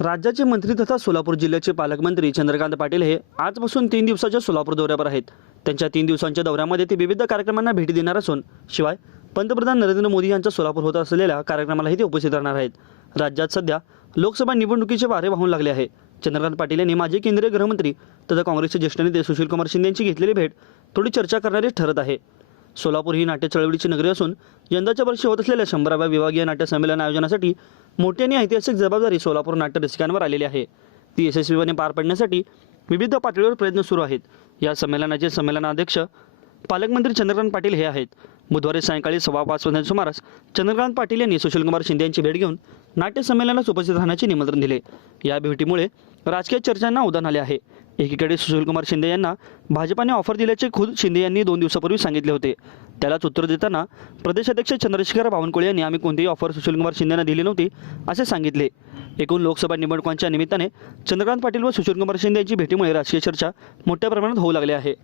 राज्याचे मंत्री तथा सोलापूर जिल्ह्याचे पालकमंत्री चंद्रकांत पाटील हे आजपासून तीन दिवसाच्या सोलापूर दौऱ्यावर आहेत. त्यांच्या तीन दिवसांच्या दौऱ्यामध्ये ते विविध कार्यक्रमांना भेटी देणार असून शिवाय पंतप्रधान नरेंद्र मोदी यांच्या सोलापूर होत असलेल्या कार्यक्रमालाही ते उपस्थित राहणार आहेत. राज्यात सध्या लोकसभा निवडणुकीचे वारे वाहून लागले आहे. चंद्रकांत पाटील यांनी माजी केंद्रीय गृहमंत्री तथा काँग्रेसचे ज्येष्ठ नेते सुशीलकुमार शिंदे यांची घेतलेली भेट थोडी चर्चा करणारी ठरत आहे. सोलापूर ही नाट्य चळवळीची नगरी असून यंदाच्या वर्षी होत असलेल्या शंभराव्या विभागीय नाट्य संमेलन आयोजनासाठी मोठी आणि ऐतिहासिक जबाबदारी सोलापूर नाट्य रसिकांवर आलेली आहे. ती यशस्वीपणे पार पाडण्यासाठी विविध पातळीवर प्रयत्न सुरू आहेत. या संमेलनाचे संमेलनाध्यक्ष पालकमंत्री चंद्रकांत पाटील हे आहेत. बुधवारी सायंकाळी सव्वा पाच वाजण्याच्या सुमारास चंद्रकांत पाटील यांनी सुशीलकुमार शिंदे यांची भेट घेऊन नाट्य संमेलनास उपस्थित राहण्याचे निमंत्रण दिले. या भेटीमुळे राजकीय चर्चांना उधाण आले आहे. एकीकडे सुशीलकुमार शिंदे यांना भाजपाने ऑफर दिल्याचे खुद शिंदे यांनी दोन दिवसापूर्वी सांगितले होते. त्यालाच उत्तर देताना प्रदेशाध्यक्ष चंद्रशेखर बावनकुळे यांनी आम्ही कोणतीही ऑफर सुशीलकुमार शिंदे दिली नव्हती असे सांगितले. एकूण लोकसभा निवडणुकांच्या निमित्ताने चंद्रकांत पाटील व सुशीलकुमार शिंदे यांची भेटीमुळे राजकीय चर्चा मोठ्या प्रमाणात होऊ लागली आहे.